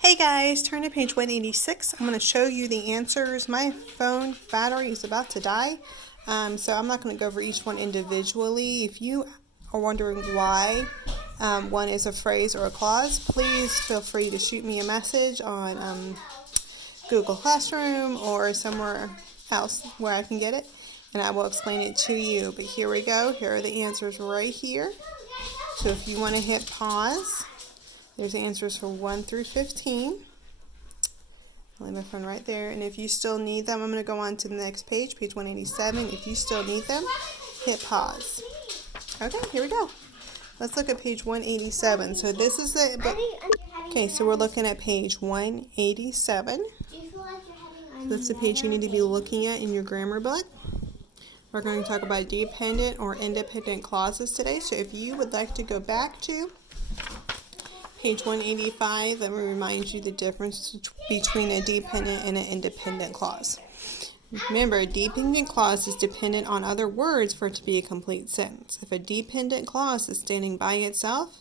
Hey guys, turn to page 186. I'm going to show you the answers. My phone battery is about to die, so I'm not going to go over each one individually. If you are wondering why one is a phrase or a clause, please feel free to shoot me a message on Google Classroom or somewhere else where I can get it, and I will explain it to you. But here we go. Here are the answers right here. So if you want to hit pause, there's answers for 1 through 15. I'll leave my phone right there. And if you still need them, I'm going to go on to the next page, page 187. If you still need them, hit pause. Okay, here we go. Let's look at page 187. So this is the book. Okay, so we're looking at page 187. That's the page you need to be looking at in your grammar book. We're going to talk about dependent or independent clauses today. So if you would like to go back to page 185, let me remind you the difference between a dependent and an independent clause. Remember, a dependent clause is dependent on other words for it to be a complete sentence. If a dependent clause is standing by itself,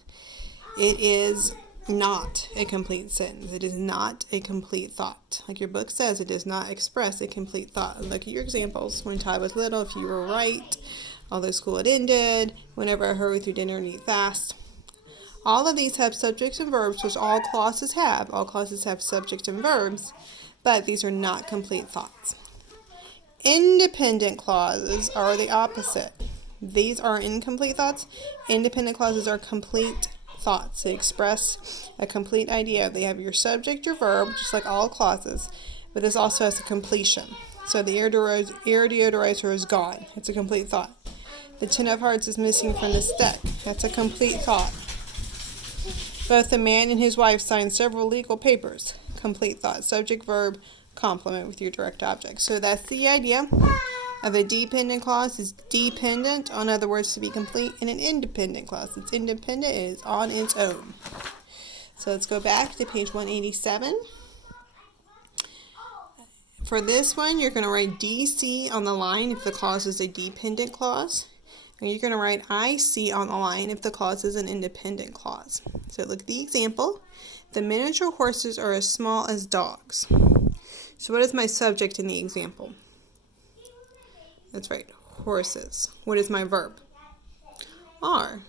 it is not a complete sentence. It is not a complete thought. Like your book says, it does not express a complete thought. Look at your examples. When Ty was little, if you were right, although school had ended, whenever I hurry through dinner and eat fast. All of these have subjects and verbs, which all clauses have. All clauses have subject and verbs, but these are not complete thoughts. Independent clauses are the opposite. These are incomplete thoughts. Independent clauses are complete thoughts. They express a complete idea. They have your subject, your verb, just like all clauses, but this also has a completion. So the air deodorizer is gone. It's a complete thought. The 10 of hearts is missing from this deck. That's a complete thought. Both the man and his wife signed several legal papers. Complete thought. Subject, verb, complement with your direct object. So that's the idea of a dependent clause. Is dependent on other words to be complete, and an independent clause. It's independent. It is on its own. So let's go back to page 187. For this one, you're going to write DC on the line if the clause is a dependent clause. And you're going to write IC on the line if the clause is an independent clause. So look at the example. The miniature horses are as small as dogs. So what is my subject in the example? That's right, horses. What is my verb? Are.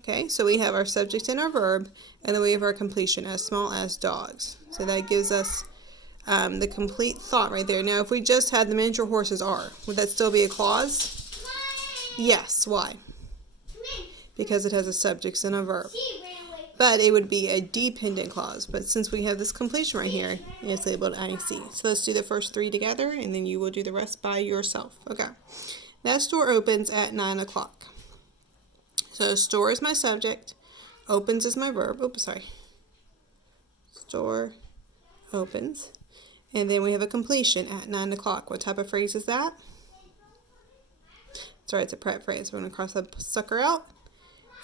Okay, so we have our subject and our verb, and then we have our completion, as small as dogs. So that gives us the complete thought right there. Now, if we just had the miniature horses are, would that still be a clause? Yes. Why? Because it has a subject and a verb. But it would be a dependent clause. But since we have this completion right here, it's labeled IC. So let's do the first three together, and then you will do the rest by yourself. Okay. That store opens at 9 o'clock. So store is my subject. Opens is my verb. Oops, sorry. Store opens. And then we have a completion at 9 o'clock. What type of phrase is that? Sorry, it's a prep phrase. We're going to cross that sucker out.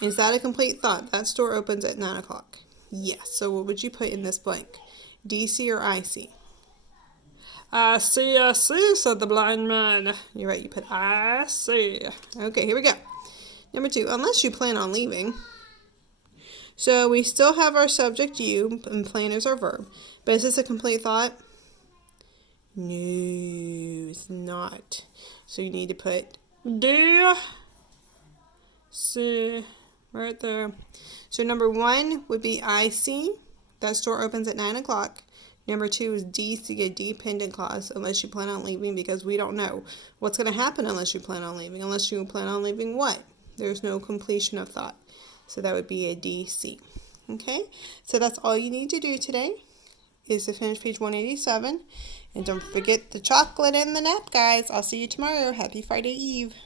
Is that a complete thought? That store opens at 9 o'clock. Yes. So what would you put in this blank? DC or IC? I see, said the blind man. You're right. You put I see. Okay, here we go. Number 2, unless you plan on leaving. So we still have our subject, you, and plan is our verb. But is this a complete thought? No, it's not. So you need to put D, C, right there. So number 1 would be IC. That store opens at 9 o'clock. Number 2 is DC, a dependent clause, unless you plan on leaving, because we don't know what's going to happen unless you plan on leaving. Unless you plan on leaving what? There's no completion of thought. So that would be a DC. Okay? So that's all you need to do today is to finish page 187. And don't forget the chocolate and the nap, guys. I'll see you tomorrow. Happy Friday Eve.